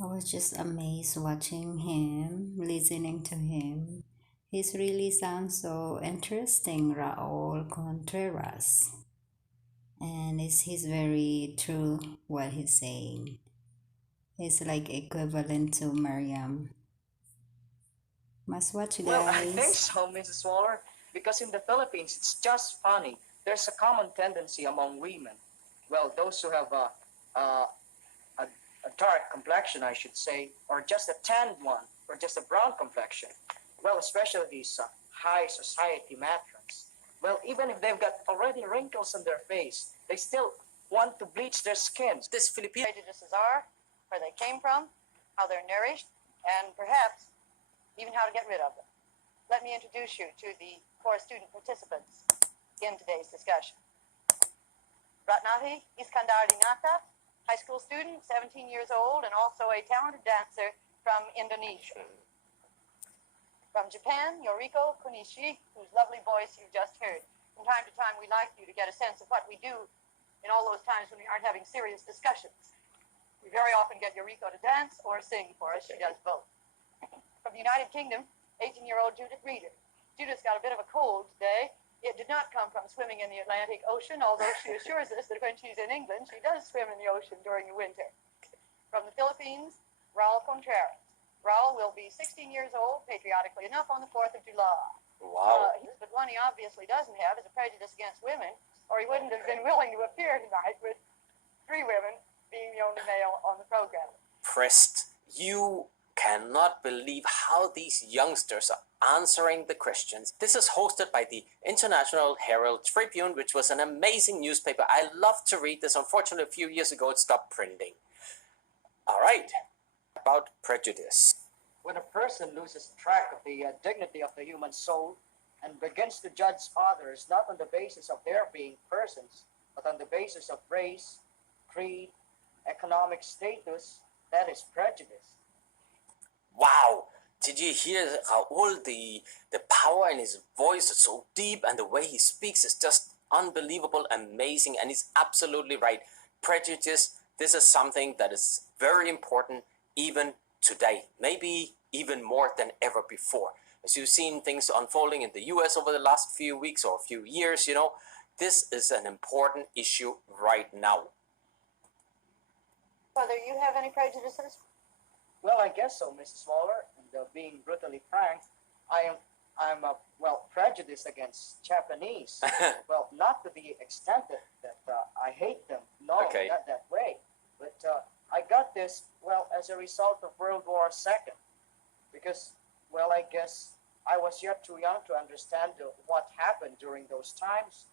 I was just amazed watching him, listening to him. He's really sounds so interesting, Raul Contreras. And he's very true what he's saying. It's like equivalent to Mariam. Must watch, Well, I think guys. so, Mrs. Waller, because in the Philippines, it's just funny. There's a common tendency among women. Well, those who have a, a, a dark complexion, I should say, or just a tanned one, or just a brown complexion. Well, especially these high society matrons. Well, even if they've got already wrinkles on their face, they still want to bleach their skins. This Filipino prejudices are, where they came from, how they're nourished, and perhaps even how to get rid of them. Let me introduce you to the core student participants in today's discussion. Ratnavi Iskandar-Dinata, high school student, 17 years old, and also a talented dancer from Indonesia. From Japan, Yoriko Kunishi, whose lovely voice you've just heard. From time to time, we like you to get a sense of what we do in all those times when we aren't having serious discussions. We very often get Yoriko to dance or sing for us. She does both. From the United Kingdom, 18-year-old Judith Reeder. Judith's got a bit of a cold today. It did not come from swimming in the Atlantic Ocean, although she assures us that when she's in England, she does swim in the ocean during the winter. From the Philippines, Raul Contreras. Raul will be 16 years old, patriotically enough, on the 4th of July. Wow. But one he obviously doesn't have is a prejudice against women, or he wouldn't have been willing to appear tonight with 3 women being the only male on the program. Pressed, you cannot believe how these youngsters are answering the questions. This is hosted by the International Herald Tribune, which was an amazing newspaper. I love to read this. Unfortunately, a few years ago, it stopped printing. All right, about prejudice. when a person loses track of the dignity of the human soul and begins to judge others not on the basis of their being persons, but on the basis of race, creed, economic status, that is prejudice. Wow! Did you hear Raul? The power in his voice is so deep, and the way he speaks is just unbelievable, amazing, and he's absolutely right. Prejudice, this is something that is very important even today, maybe even more than ever before. As you've seen things unfolding in the US over the last few weeks or a few years, this is an important issue right now. Whether you have any prejudices? Well, I guess so, Mrs. Waller. And being brutally frank, I'm prejudiced against Japanese. Well, not to the extent that I hate them. No, Okay. not that way. But I got this, as a result of World War II. Because, I guess I was yet too young to understand what happened during those times.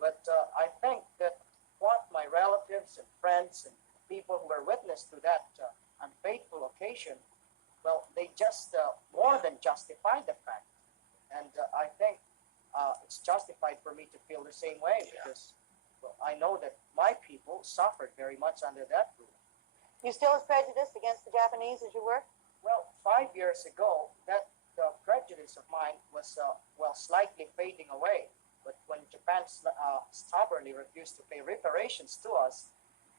But I think that what my relatives and friends and people who were witness to that unfaithful occasion, they just more than justify the fact. And I think it's justified for me to feel the same way because I know that my people suffered very much under that rule. You still as prejudiced against the Japanese as you were? Well, 5 years ago, that prejudice of mine was slightly fading away. But when Japan stubbornly refused to pay reparations to us,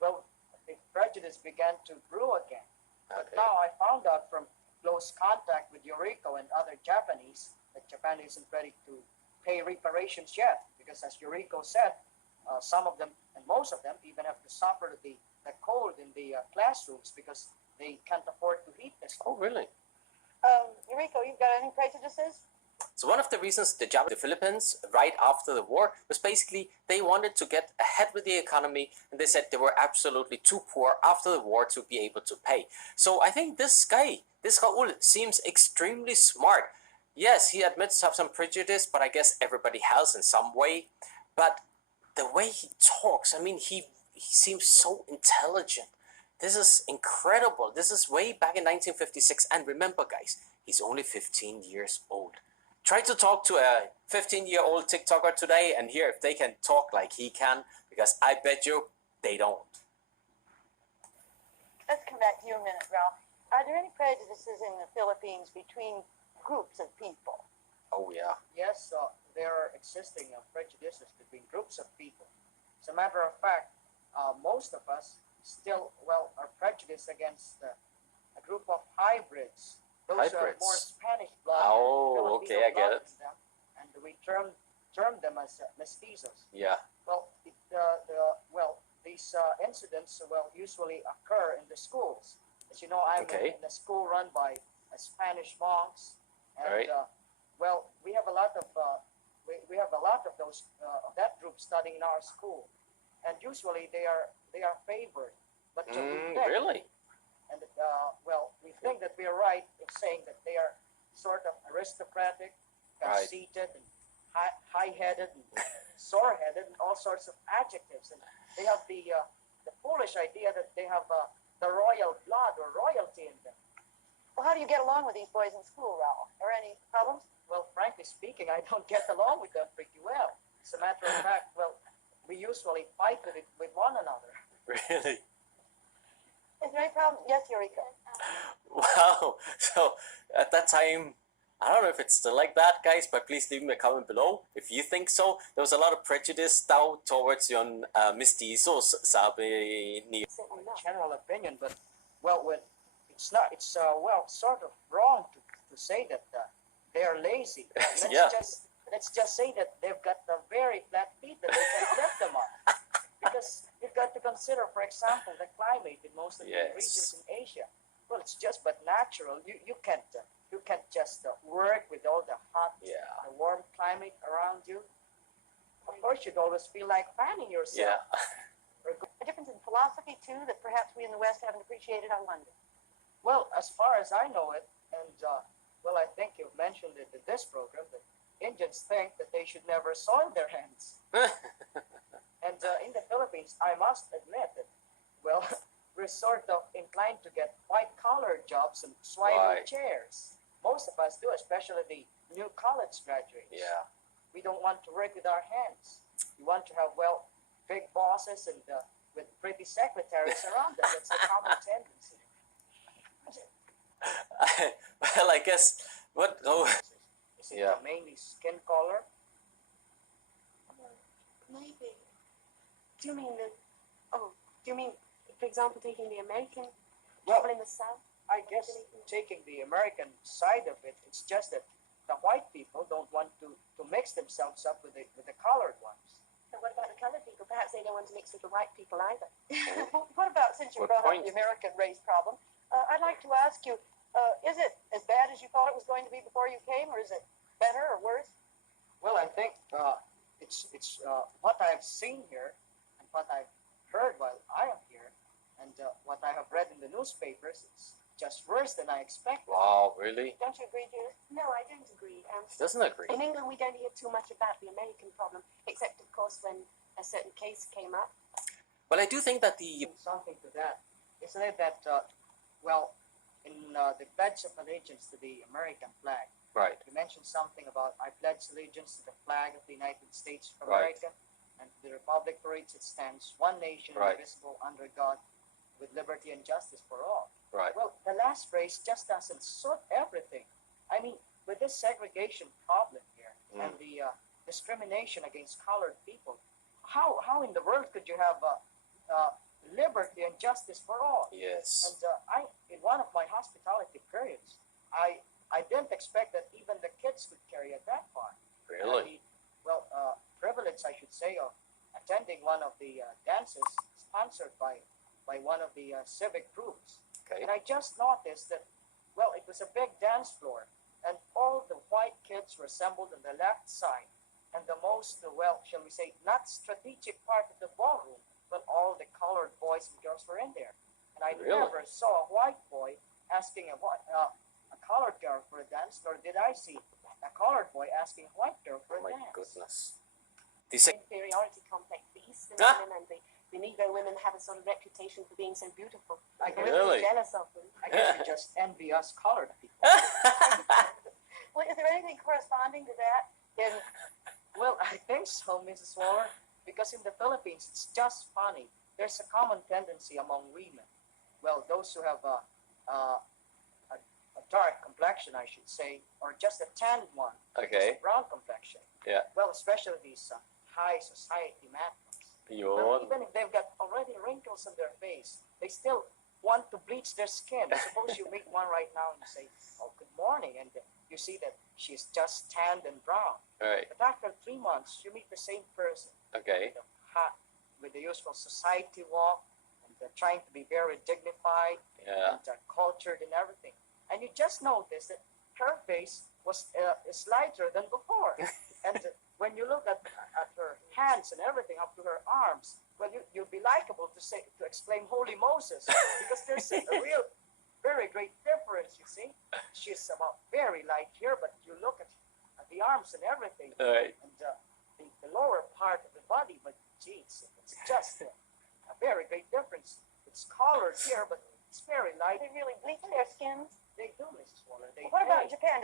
the prejudice began to brew again. But Okay. now I found out from close contact with Yuriko and other Japanese that Japan isn't ready to pay reparations yet. Because as Yuriko said, some of them and most of them even have to suffer the cold in the classrooms because they can't afford to heat the school. Oh, really? Eureka, you've got any prejudices? So one of the reasons the Philippines, right after the war, was basically they wanted to get ahead with the economy, and they said they were absolutely too poor after the war to be able to pay. So I think this guy, this Raul, seems extremely smart. Yes, he admits to have some prejudice, but I guess everybody has in some way. But the way he talks, he seems so intelligent. This is incredible. This is way back in 1956. And remember, guys, he's only 15 years old. Try to talk to a 15-year-old TikToker today and hear if they can talk like he can, because I bet you they don't. Let's come back to you a minute, Ralph. Are there any prejudices in the Philippines between groups of people? Oh, yeah. Yes, there are existing prejudices between groups of people. As a matter of fact, most of us still, are prejudiced against a group of hybrids. Those are more Hybrids. Spanish blood Oh, and okay, Filipino I get blood it. in them, and we term them as mestizos. Yeah. Well, these incidents usually occur in the schools. As you know, I'm Okay. in a school run by Spanish monks, and Right. we have a lot of we have a lot of those of that group studying in our school, and usually they are favored. But we think, Really? and we think that we are right in saying that they are sort of aristocratic, Right. conceited, and high-headed, and sore-headed, and all sorts of adjectives. And they have the foolish idea that they have the royal blood or royalty in them. Well, how do you get along with these boys in school, Raul? Are any problems? Well, frankly speaking, I don't get along with them pretty well. As a matter of fact, we usually fight with one another. Really? Is there any problem? Yes, Eureka. Wow. So at that time, I don't know if it's still like that, guys, but please leave me a comment below if you think so. There was a lot of prejudice now towards yung mestizos, sabi ni. Certainly not. General opinion, but when it's not, it's sort of wrong to say that they are lazy. Yeah. Let's just say that they've got the very flat feet that they can lift them up. Because you've got to consider, for example, the climate in most of the Yes. regions in Asia. Well, it's just but natural. You can't just work with all the hot, Yeah. the warm climate around you. Of course, you'd always feel like fanning yourself. Yeah. A difference in philosophy, too, that perhaps we in the West haven't appreciated on London. Well, as far as I know it, and I think you've mentioned it in this program, that Indians think that they should never soil their hands. And in the Philippines, I must admit that, we're sort of inclined to get white-collar jobs and swivel Right. chairs. Most of us do, especially the new college graduates. Yeah. We don't want to work with our hands. We want to have, big bosses and with pretty secretaries around us. That's a common tendency. Well, I guess what? Oh, Is it Yeah. mainly skin color? Maybe. Do you mean for example, taking the American Well, people in the South? I guess taking the American side of it, it's just that the white people don't want to mix themselves up with the colored ones. And what about the colored people? Perhaps they don't want to mix with the white people either. What about, since you Good brought point. up the American race problem, I'd like to ask you, is it as bad as you thought it was going to be before you came, or is it better or worse? Well, I think it's what I've seen here and what I've heard while I am here, and what I have read in the newspapers. It's just worse than I expected. wow, really? Don't you agree, Judith? No, I don't agree. Doesn't agree. In England, we don't hear too much about the American problem, except, of course, when a certain case came up. Well, I do think that the Something to that, isn't it? That in the Pledge of Allegiance to the American flag, right, you mentioned something about I pledge allegiance to the flag of the United States of Right. America and to the republic for which it stands, one nation Right. indivisible under God, with liberty and justice for all. right, Well, the last phrase just doesn't suit everything. I mean, with this segregation problem here and the discrimination against colored people, how in the world could you have liberty and justice for all? yes, And in one of my hospitality periods, I didn't expect that even the kids could carry it that far. really, Privilege, I should say, of attending one of the dances sponsored by one of the civic groups. okay, And I just noticed that, it was a big dance floor, and all the white kids were assembled on the left side, and the most, shall we say, not strategic part of the ballroom, but all the colored boys and girls were in there. And I Really? never saw a white boy asking a colored girl for a dance, nor did I see a colored boy asking a white girl for oh a my dance. goodness. The sec- Inferiority complex. The Eastern Ah! women and the Negro women have a sort of reputation for being so beautiful. I guess, We're Really? jealous of them. I guess you just envy us colored people. Well, is there anything corresponding to that in Well, I think so, Mrs. Waller, because in the Philippines, it's just funny. There's a common tendency among women. Well, those who have a dark complexion, I should say, or just a tanned one, just Okay. a brown complexion. Yeah. Well, especially these high society madmen. Well, Yun. even if they've got already wrinkles on their face, they still want to bleach their skin. Suppose you meet one right now and you say, "Oh, good morning," and you see that she's just tanned and brown. Right. But after 3 months, you meet the same person. Okay. Hot, with the usual society walk, and trying to be very dignified Yeah. and cultured and everything. And you just notice that her face is lighter than before. And when you look at her hands and everything up to her arms, well, you'll be likable to exclaim "Holy Moses," because there's a real, very great difference. You see, she's about very light here, but you look at the arms and everything, Right. and the lower part of the body. But geez, it's just a very great difference. It's colored here, but it's very light. They really bleach their skins. They do, Mrs. Waller. They What about do. Japan?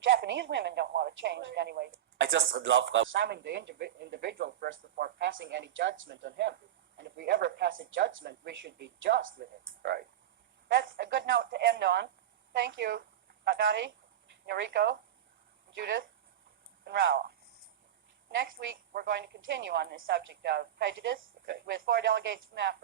Japanese women don't want to change it anyway. I just love Raul. Examine the individual first before passing any judgment on him. And if we ever pass a judgment, we should be just with it. Right. That's a good note to end on. Thank you, Atari, Noriko, Judith, and Raul. Next week, we're going to continue on this subject of prejudice Okay. with 4 delegates from Africa.